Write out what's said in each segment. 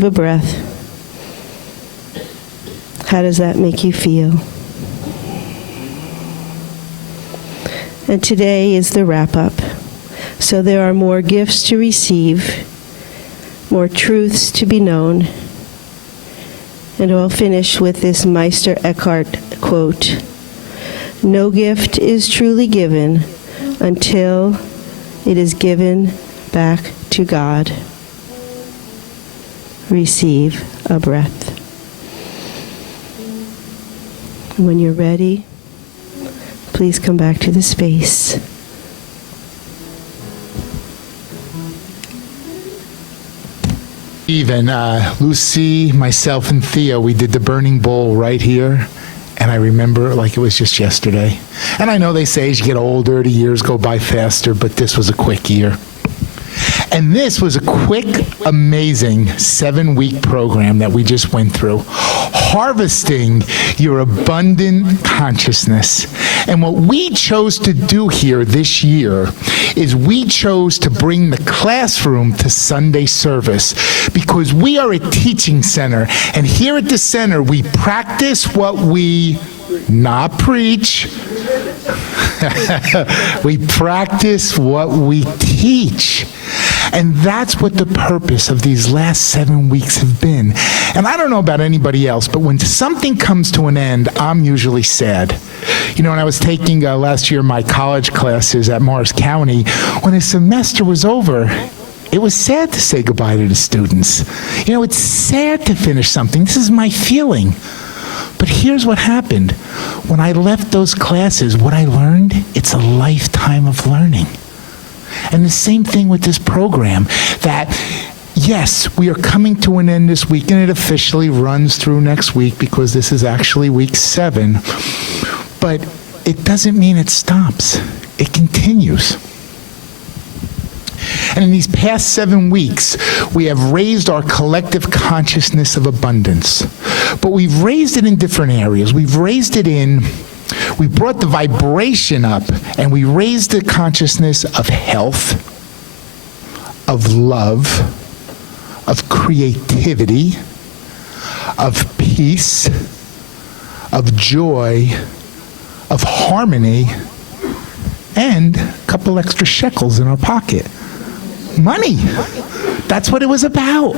a breath. How does that make you feel? And today is the wrap-up. So there are more gifts to receive, more truths to be known. And I'll finish with this Meister Eckhart quote: "No gift is truly given until it is given back to God." Receive a breath. When you're ready, please come back to the space. Even Lucy, myself, and Theo, we did the burning bowl right here. And I remember it like it was just yesterday. And I know they say as you get older, the years go by faster, but this was a quick year. And this was a quick, amazing 7-week program that we just went through. Harvesting your abundant consciousness. And what we chose to do here this year is we chose to bring the classroom to Sunday service because we are a teaching center. And here at the center, we practice what we not preach. We practice what we teach. And that's what the purpose of these last 7 weeks have been. And I don't know about anybody else, but when something comes to an end, I'm usually sad. You know, when I was taking last year my college classes at Morris County, when the semester was over, it was sad to say goodbye to the students. You know, it's sad to finish something. This is my feeling. But here's what happened. When I left those classes, what I learned, it's a lifetime of learning. And the same thing with this program, that yes, we are coming to an end this week, and it officially runs through next week because this is actually week 7. But it doesn't mean it stops. It continues. And in these past 7 weeks, we have raised our collective consciousness of abundance. But we've raised it in different areas. We brought the vibration up, and we raised the consciousness of health, of love, of creativity, of peace, of joy, of harmony, and a couple extra shekels in our pocket. Money. That's what it was about.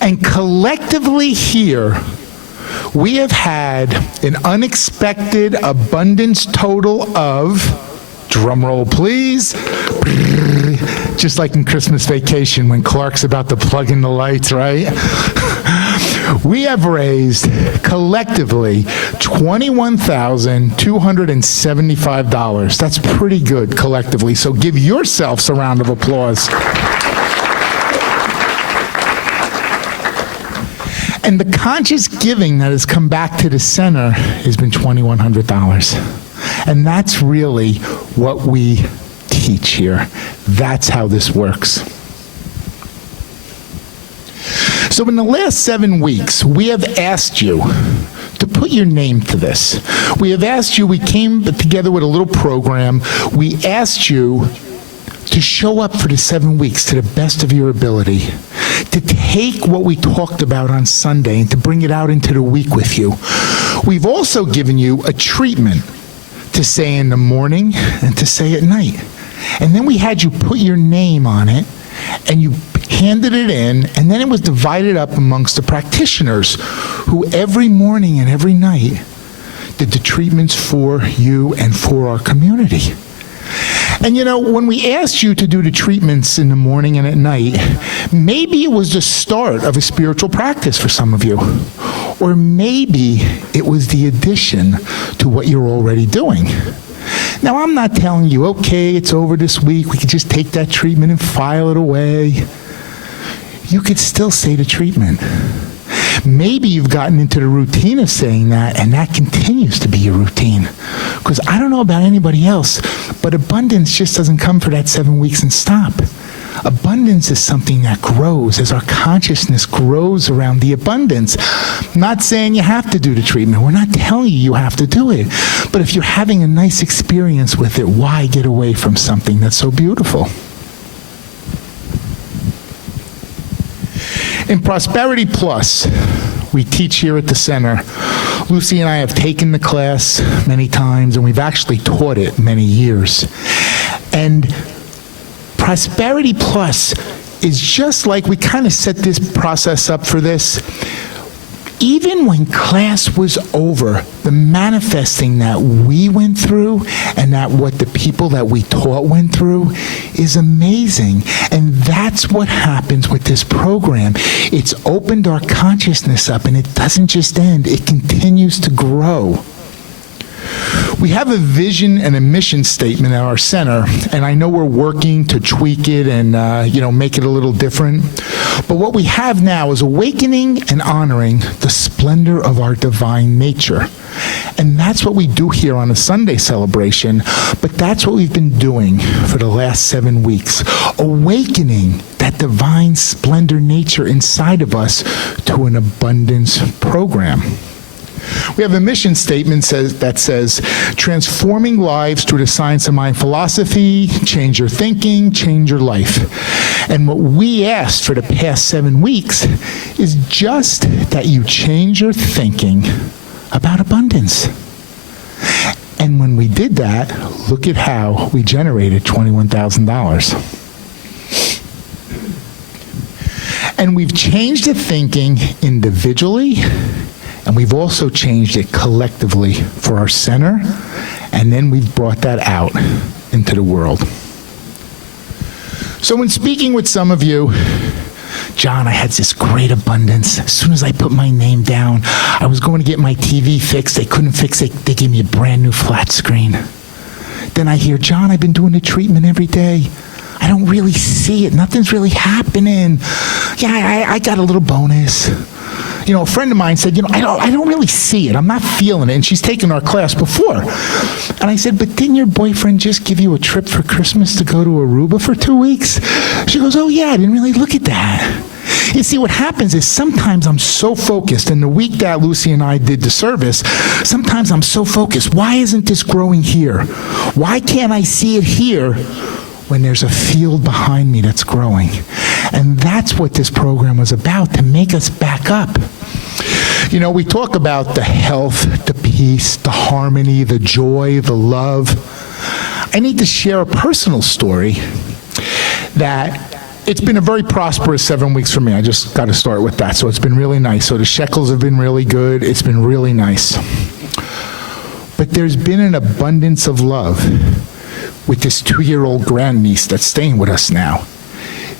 And collectively here, we have had an unexpected abundance total of, drum roll please, just like in Christmas Vacation when Clark's about to plug in the lights, right? We have raised collectively $21,275. That's pretty good collectively, so give yourselves a round of applause. And the conscious giving that has come back to the center has been $2,100. And that's really what we teach here. That's how this works. So in the last 7 weeks, we have asked you to put your name to this. We have asked you, we came together with a little program. We asked you to show up for the 7 weeks to the best of your ability, to take what we talked about on Sunday and to bring it out into the week with you. We've also given you a treatment to say in the morning and to say at night. And then we had you put your name on it, and you handed it in, and then it was divided up amongst the practitioners who every morning and every night did the treatments for you and for our community. And you know, when we asked you to do the treatments in the morning and at night, maybe it was the start of a spiritual practice for some of you. Or maybe it was the addition to what you're already doing. Now, I'm not telling you, okay, it's over this week, we could just take that treatment and file it away. You could still say the treatment. Maybe you've gotten into the routine of saying that, and that continues to be your routine. Because I don't know about anybody else, but abundance just doesn't come for that 7 weeks and stop. Abundance is something that grows as our consciousness grows around the abundance. I'm not saying you have to do the treatment. We're not telling you have to do it. But if you're having a nice experience with it, why get away from something that's so beautiful? In Prosperity Plus, we teach here at the center. Lucy and I have taken the class many times, and we've actually taught it many years. And Prosperity Plus is just like we kind of set this process up for this. Even when class was over, the manifesting that we went through and that what the people that we taught went through is amazing. And that's what happens with this program. It's opened our consciousness up, and it doesn't just end, it continues to grow. We have a vision and a mission statement at our center, and I know we're working to tweak it and make it a little different. But what we have now is awakening and honoring the splendor of our divine nature. And that's what we do here on a Sunday celebration, but that's what we've been doing for the last 7 weeks, awakening that divine splendor nature inside of us to an abundance program. We have a mission statement that says, transforming lives through the science of mind philosophy, change your thinking, change your life. And what we asked for the past 7 weeks is just that you change your thinking about abundance. And when we did that, look at how we generated $21,000. And we've changed the thinking individually, and we've also changed it collectively for our center, and then we've brought that out into the world. So when speaking with some of you, John, I had this great abundance. As soon as I put my name down, I was going to get my TV fixed. They couldn't fix it. They gave me a brand new flat screen. Then I hear, John, I've been doing the treatment every day. I don't really see it. Nothing's really happening. Yeah, I got a little bonus. A friend of mine said, I don't really see it. I'm not feeling it. And she's taken our class before. And I said, but didn't your boyfriend just give you a trip for Christmas to go to Aruba for 2 weeks? She goes, oh, yeah, I didn't really look at that. You see, what happens is sometimes I'm so focused. And the week that Lucy and I did the service, sometimes I'm so focused. Why isn't this growing here? Why can't I see it here when there's a field behind me that's growing? And that's what this program was about, to make us back up. We talk about the health, the peace, the harmony, the joy, the love. I need to share a personal story that it's been a very prosperous 7 weeks for me. I just got to start with that. So it's been really nice. So the shekels have been really good. It's been really nice. But there's been an abundance of love with this 2-year-old grandniece that's staying with us now.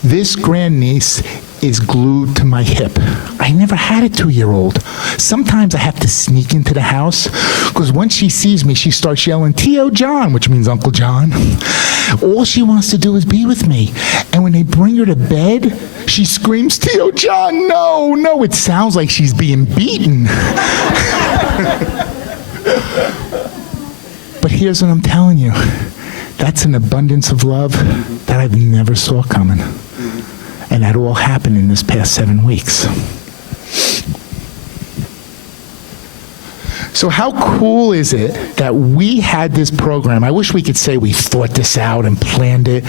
This grandniece is glued to my hip. I never had a 2-year-old. Sometimes I have to sneak into the house because once she sees me, she starts yelling, Tio John, which means Uncle John. All she wants to do is be with me. And when they bring her to bed, she screams, Tio John, no, no. It sounds like she's being beaten. But here's what I'm telling you. That's an abundance of love that I've never saw coming. And that all happened in this past 7 weeks. So how cool is it that we had this program? I wish we could say we thought this out and planned it,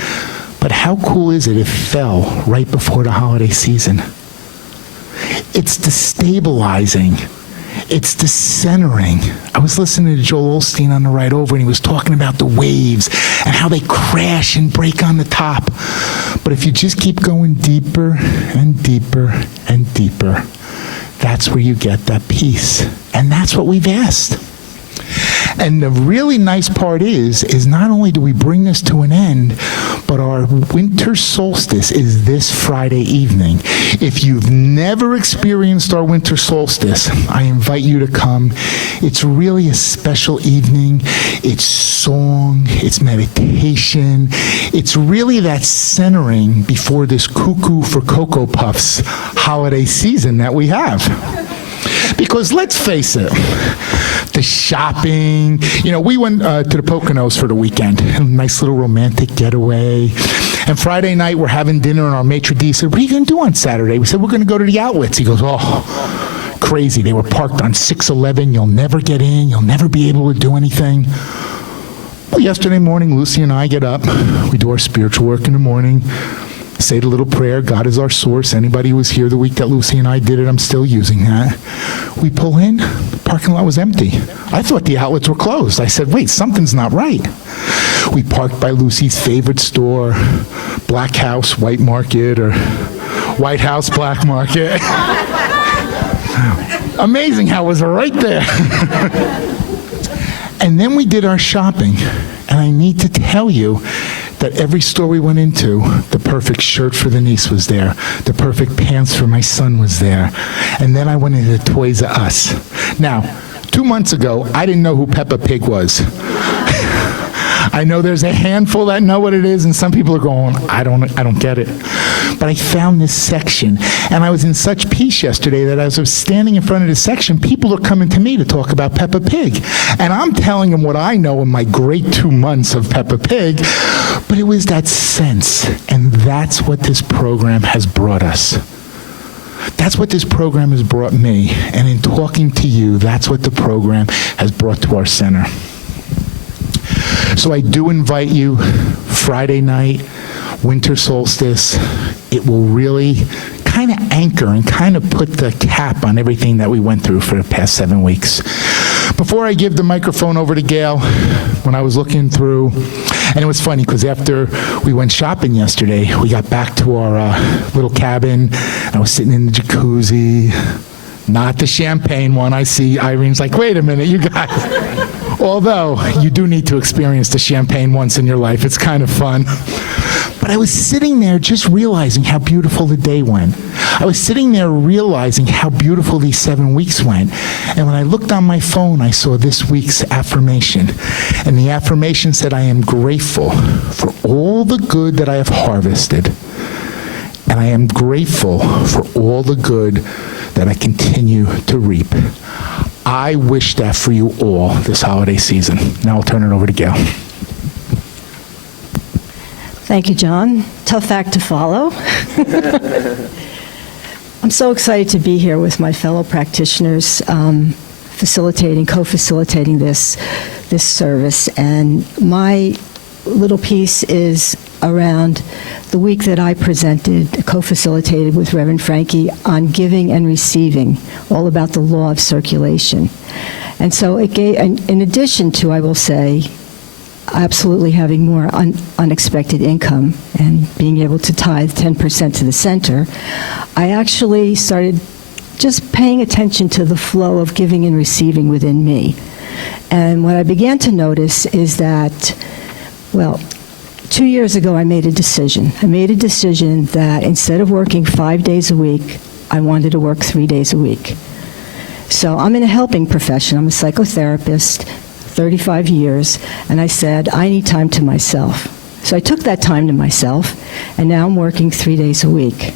but how cool is it? It fell right before the holiday season. It's the stabilizing. It's the centering. I was listening to Joel Osteen on the ride over, and he was talking about the waves and how they crash and break on the top. But if you just keep going deeper and deeper and deeper, that's where you get that peace. And that's what we've asked. And the really nice part is not only do we bring this to an end, but our winter solstice is this Friday evening. If you've never experienced our winter solstice, I invite you to come. It's really a special evening. It's song, it's meditation. It's really that centering before this cuckoo for Cocoa Puffs holiday season that we have. Because let's face it, the shopping, we went to the Poconos for the weekend, a nice little romantic getaway. And Friday night, we're having dinner, and our maitre d' said, what are you going to do on Saturday? We said, we're going to go to the outlets. He goes, oh, crazy. They were parked on 611. You'll never get in. You'll never be able to do anything. Well, yesterday morning, Lucy and I get up. We do our spiritual work in the morning. say the little prayer, God is our source. Anybody who was here the week that Lucy and I did it, I'm still using that. We pull in, the parking lot was empty. I thought the outlets were closed. I said, wait, something's not right. We parked by Lucy's favorite store, Black House, White Market, or White House, Black Market. Amazing how it was right there. And then we did our shopping, and I need to tell you that every store we went into, the perfect shirt for the niece was there, the perfect pants for my son was there, and then I went into Toys R Us. Now, 2 months ago, I didn't know who Peppa Pig was. I know there's a handful that know what it is, and some people are going, I don't get it. But I found this section, and I was in such peace yesterday that as I was standing in front of this section, people are coming to me to talk about Peppa Pig. And I'm telling them what I know in my great 2 months of Peppa Pig, but it was that sense, and that's what this program has brought us. That's what this program has brought me, and in talking to you, that's what the program has brought to our center. So I do invite you, Friday night, winter solstice. It will really kind of anchor and kind of put the cap on everything that we went through for the past 7 weeks. Before I give the microphone over to Gail, when I was looking through, and it was funny because after we went shopping yesterday, we got back to our little cabin. I was sitting in the jacuzzi, not the champagne one. I see Irene's like, wait a minute, you guys. Although you do need to experience the champagne once in your life. It's kind of fun. But I was sitting there just realizing how beautiful the day went. I was sitting there realizing how beautiful these 7 weeks went. And when I looked on my phone, I saw this week's affirmation. And the affirmation said, I am grateful for all the good that I have harvested. And I am grateful for all the good that I continue to reap. I wish that for you all this holiday season. Now I'll turn it over to Gail. Thank you, John. Tough act to follow. I'm so excited to be here with my fellow practitioners, co-facilitating this service. And my little piece is around the week that I presented, co-facilitated with Reverend Frankie on giving and receiving, all about the law of circulation. And so it gave, in addition to, I will say, absolutely having more unexpected income and being able to tithe 10% to the center, I actually started just paying attention to the flow of giving and receiving within me. And what I began to notice is that, well, 2 years ago, I made a decision. I made a decision that instead of working 5 days a week, I wanted to work 3 days a week. So I'm in a helping profession. I'm a psychotherapist, 35 years, and I said, I need time to myself. So I took that time to myself, and now I'm working 3 days a week.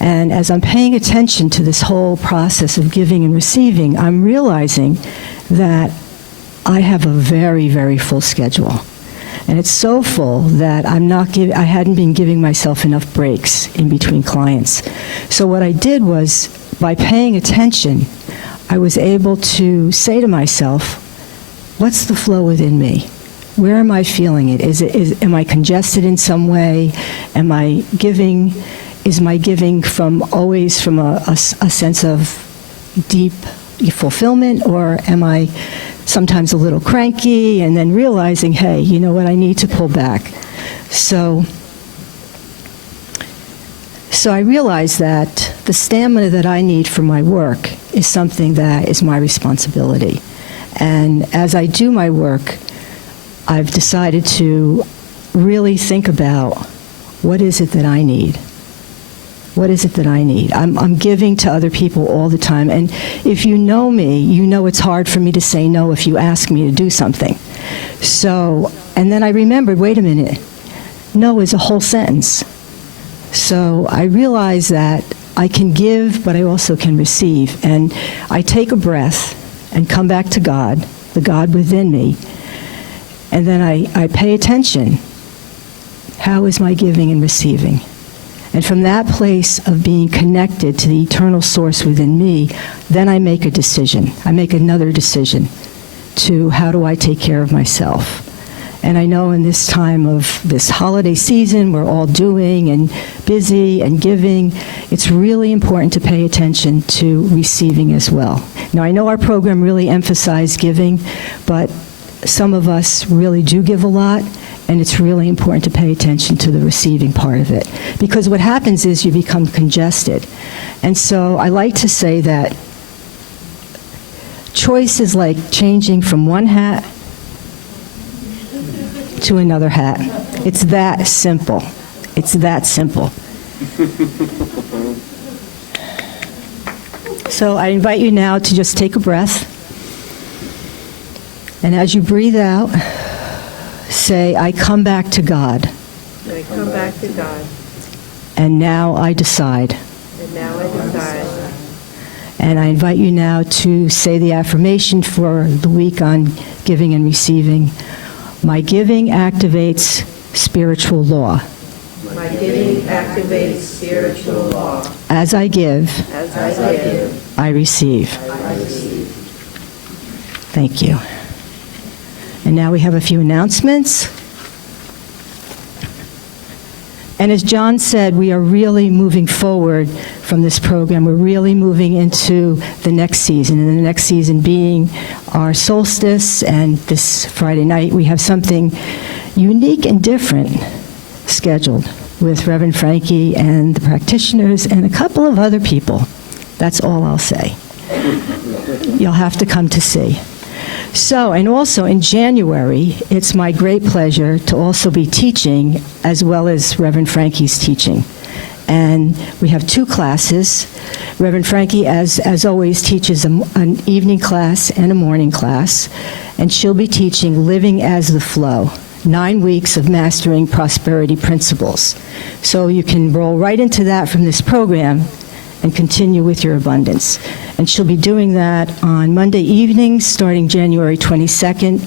And as I'm paying attention to this whole process of giving and receiving, I'm realizing that I have a very, very full schedule. And it's so full that I hadn't been giving myself enough breaks in between clients. So what I did was, by paying attention, I was able to say to myself, what's the flow within me? Where am I feeling it? Am I congested in some way? Is my giving from a sense of deep fulfillment, or am I sometimes a little cranky, and then realizing, hey, you know what, I need to pull back. So I realized that the stamina that I need for my work is something that is my responsibility. And as I do my work, I've decided to really think about, what is it that I need? What is it that I need? I'm giving to other people all the time. And if you know me, you know it's hard for me to say no if you ask me to do something. So, and then I remembered, wait a minute, no is a whole sentence. So I realized that I can give, but I also can receive. And I take a breath and come back to God, the God within me. And then I pay attention. How is my giving and receiving? And from that place of being connected to the eternal source within me, then I make a decision. I make another decision to, how do I take care of myself? And I know in this time of this holiday season, we're all doing and busy and giving. It's really important to pay attention to receiving as well. Now, I know our program really emphasized giving, but some of us really do give a lot, and it's really important to pay attention to the receiving part of it. Because what happens is you become congested. And so I like to say that choice is like changing from one hat to another hat. It's that simple. It's that simple. So I invite you now to just take a breath. And as you breathe out, say, I come back to God. I come back to God. And now I decide. And now I decide. And I invite you now to say the affirmation for the week on giving and receiving. My giving activates spiritual law. My giving activates spiritual law. As I give, I receive. Thank you. And now we have a few announcements. And as John said, we are really moving forward from this program. We're really moving into the next season, and the next season being our Solstice, and this Friday night we have something unique and different scheduled with Reverend Frankie and the practitioners and a couple of other people. That's all I'll say. You'll have to come to see. So, and also in January, it's my great pleasure to also be teaching as well as Reverend Frankie's teaching. And we have two classes. Reverend Frankie, as always, teaches an evening class and a morning class. And she'll be teaching Living as the Flow, 9 weeks of mastering prosperity principles. So you can roll right into that from this program and continue with your abundance. And she'll be doing that on Monday evenings starting January 22nd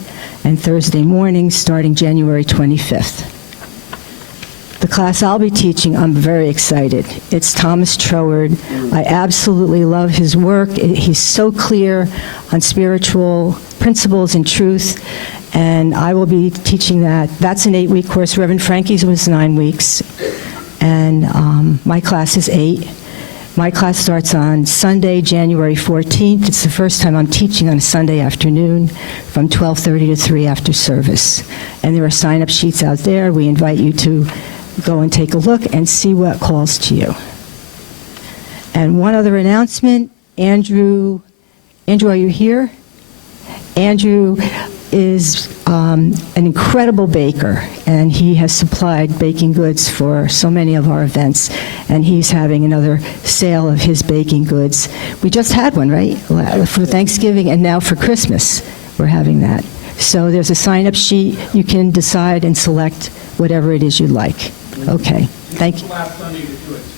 and Thursday mornings starting January 25th. The class I'll be teaching, I'm very excited. It's Thomas Troward. I absolutely love his work. He's so clear on spiritual principles and truth, and I will be teaching that. That's an 8-week course. Reverend Frankie's was 9 weeks, and my class is 8. My class starts on Sunday, January 14th. It's the first time I'm teaching on a Sunday afternoon from 12:30 to 3 after service. And there are sign-up sheets out there. We invite you to go and take a look and see what calls to you. And one other announcement, Andrew, are you here? Andrew is an incredible baker, and he has supplied baking goods for so many of our events, and he's having another sale of his baking goods. We just had one, right? For Thanksgiving, and now for Christmas, we're having that. So there's a sign-up sheet. You can decide and select whatever it is you like. Okay, thank you.